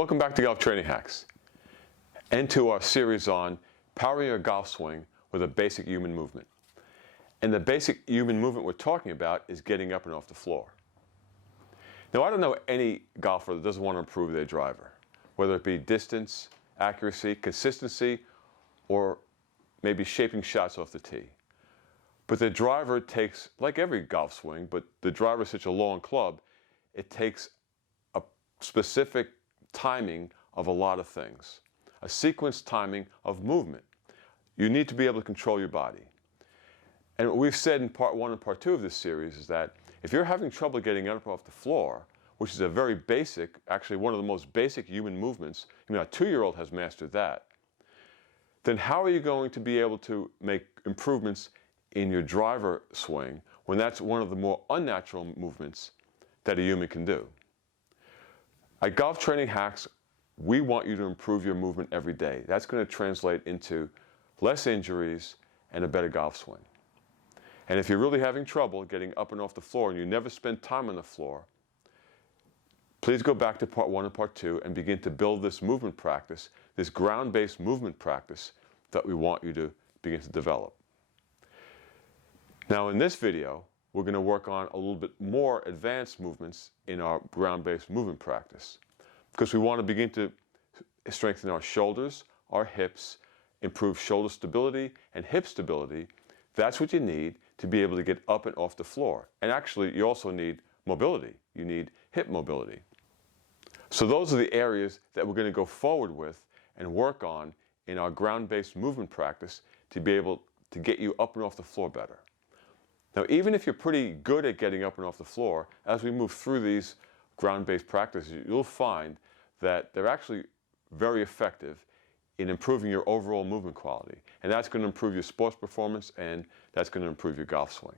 Welcome back to Golf Training Hacks and to our series on powering your golf swing with a basic human movement. And the basic human movement we're talking about is getting up and off the floor. Now, I don't know any golfer that doesn't want to improve their driver, whether it be distance, accuracy, consistency, or maybe shaping shots off the tee. But the driver takes, like every golf swing, but the driver is such a long club, it takes a specific timing of a lot of things, a sequence timing of movement. You need to be able to control your body. And what we've said in part 1 and part 2 of this series is that if you're having trouble getting up off the floor, which is a very basic, actually one of the most basic human movements, I mean, a 2-year-old has mastered that, then how are you going to be able to make improvements in your driver swing when that's one of the more unnatural movements that a human can do? At Golf Training Hacks, we want you to improve your movement every day. That's going to translate into less injuries and a better golf swing. And if you're really having trouble getting up and off the floor and you never spend time on the floor, please go back to part 1 and part 2 and begin to build this movement practice, this ground-based movement practice that we want you to begin to develop. Now in this video, we're going to work on a little bit more advanced movements in our ground-based movement practice because we want to begin to strengthen our shoulders, our hips, improve shoulder stability and hip stability. That's what you need to be able to get up and off the floor. And actually, you also need mobility. You need hip mobility. So those are the areas that we're going to go forward with and work on in our ground-based movement practice to be able to get you up and off the floor better. Now, even if you're pretty good at getting up and off the floor, as we move through these ground-based practices, you'll find that they're actually very effective in improving your overall movement quality. And that's going to improve your sports performance, and that's going to improve your golf swing.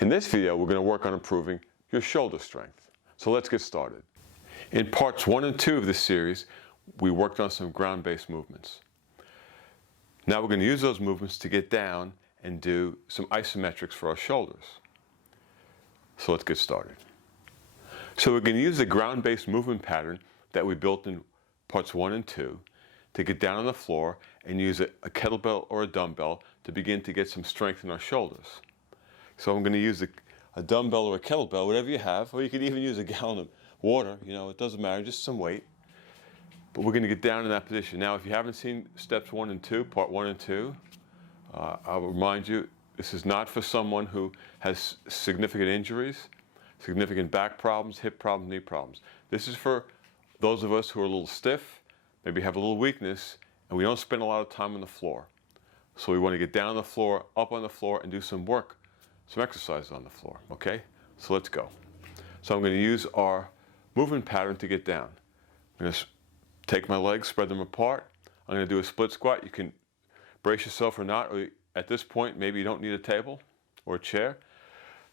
In this video, we're going to work on improving your shoulder strength. So let's get started. In parts 1 and 2 of this series, we worked on some ground-based movements. Now we're going to use those movements to get down and do some isometrics for our shoulders. So let's get started. So we're going to use the ground-based movement pattern that we built in parts 1 and 2 to get down on the floor and use a kettlebell or a dumbbell to begin to get some strength in our shoulders. So I'm going to use a dumbbell or a kettlebell, whatever you have, or you could even use a gallon of water, it doesn't matter, just some weight. But we're going to get down in that position. Now, if you haven't seen steps 1 and 2, part 1 and 2, I'll remind you, this is not for someone who has significant injuries, significant back problems, hip problems, knee problems. This is for those of us who are a little stiff, maybe have a little weakness, and we don't spend a lot of time on the floor. So we want to get down on the floor, up on the floor, and do some work, some exercises on the floor, okay? So let's go. So I'm going to use our movement pattern to get down. I'm going to take my legs, spread them apart. I'm going to do a split squat. You can brace yourself or not, or at this point, maybe you don't need a table or a chair.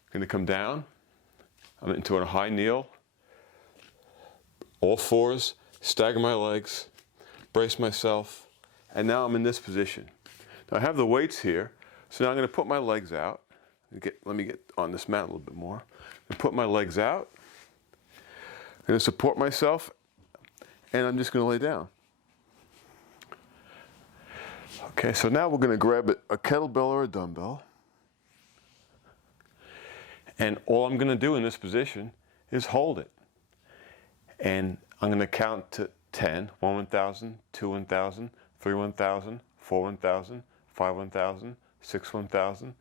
I'm going to come down. I'm into a high kneel. All fours, stagger my legs, brace myself, and now I'm in this position. Now I have the weights here, so now I'm going to put my legs out. Let me get on this mat a little bit more. And put my legs out. I'm going to support myself, and I'm just going to lay down. Okay, so now we're going to grab a kettlebell or a dumbbell. And all I'm going to do in this position is hold it. And I'm going to count to 10, 1 1,000, 2 1,000, 3 1,000, 4 1,000, 5 1,000, 6 1,000,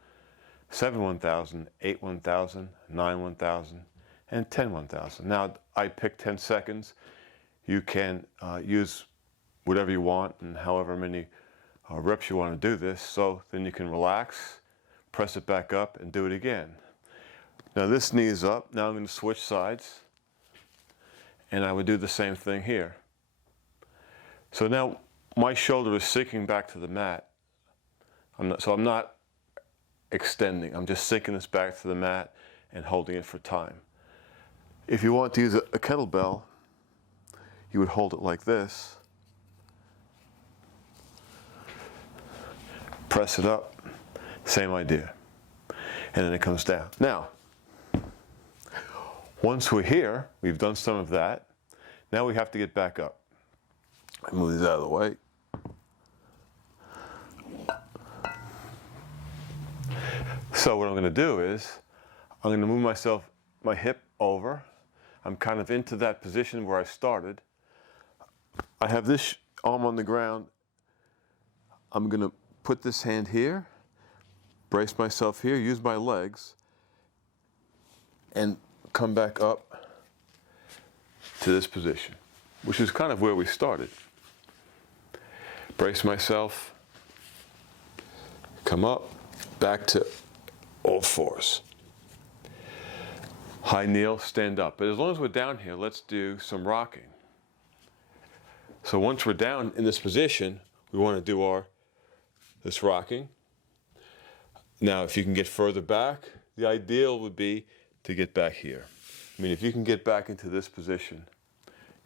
7 1,000, 8 1,000, 9 1,000, and 10 1,000. Now, I picked 10 seconds. You can use whatever you want and however many reps you want to do this, so then you can relax, press it back up, and do it again. Now this knee is up. Now I'm going to switch sides, and I would do the same thing here. So now my shoulder is sinking back to the mat. I'm not extending. I'm just sinking this back to the mat and holding it for time. If you want to use a kettlebell, you would hold it like this. Press it up, same idea. And then it comes down. Now, once we're here, we've done some of that. Now we have to get back up. Move these out of the way. So what I'm going to do is, I'm going to move my hip over. I'm kind of into that position where I started. I have this arm on the ground. I'm going to put this hand here, brace myself here, use my legs, and come back up to this position, which is kind of where we started. Brace myself, come up, back to all fours. High kneel, stand up. But as long as we're down here, let's do some rocking. So once we're down in this position, we want to do this rocking. Now, if you can get further back, the ideal would be to get back here. I mean, if you can get back into this position,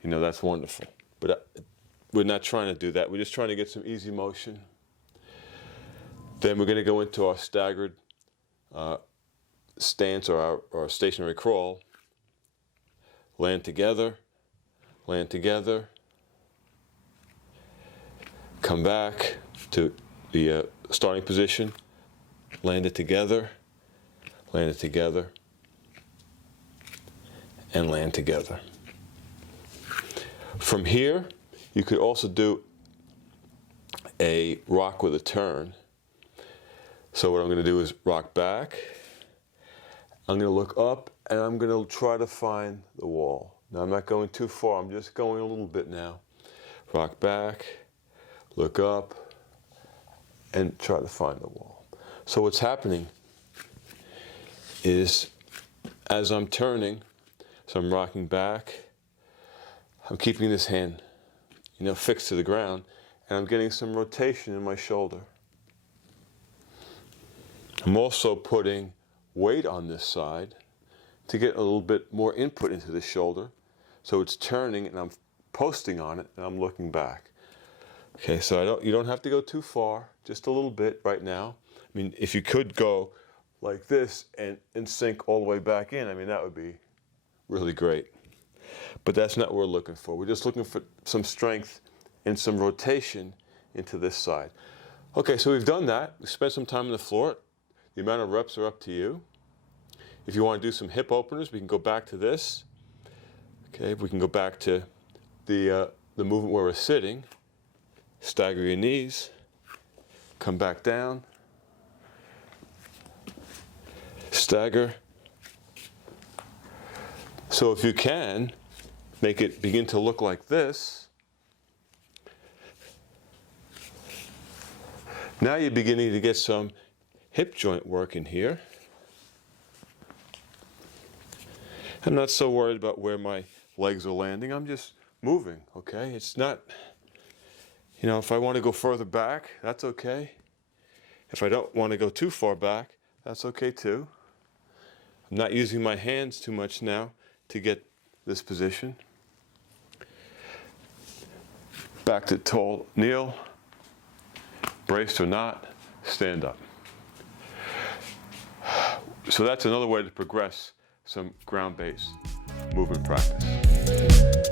you know, that's wonderful. But we're not trying to do that. We're just trying to get some easy motion. Then we're going to go into our staggered stance, or our stationary crawl. Land together, come back to the starting position, land it together, and land together. From here, you could also do a rock with a turn. So what I'm going to do is rock back. I'm going to look up, and I'm going to try to find the wall. Now, I'm not going too far. I'm just going a little bit now. Rock back, look up, and try to find the wall. So what's happening is, as I'm turning, so I'm rocking back, I'm keeping this hand, you know, fixed to the ground, and I'm getting some rotation in my shoulder. I'm also putting weight on this side to get a little bit more input into the shoulder. So it's turning, and I'm posting on it, and I'm looking back. Okay, so you don't have to go too far, just a little bit right now. I mean, if you could go like this and sink all the way back in, I mean, that would be really great. But that's not what we're looking for. We're just looking for some strength and some rotation into this side. Okay, so we've done that. We spent some time on the floor. The amount of reps are up to you. If you want to do some hip openers, we can go back to this. Okay, we can go back to the movement where we're sitting. Stagger your knees. Come back down. Stagger. So if you can, make it begin to look like this. Now you're beginning to get some hip joint work in here. I'm not so worried about where my legs are landing. I'm just moving, okay? It's not, you know, if I want to go further back, that's okay. If I don't want to go too far back, that's okay too. I'm not using my hands too much now to get this position. Back to tall kneel, braced or not, stand up. So that's another way to progress some ground-based movement practice.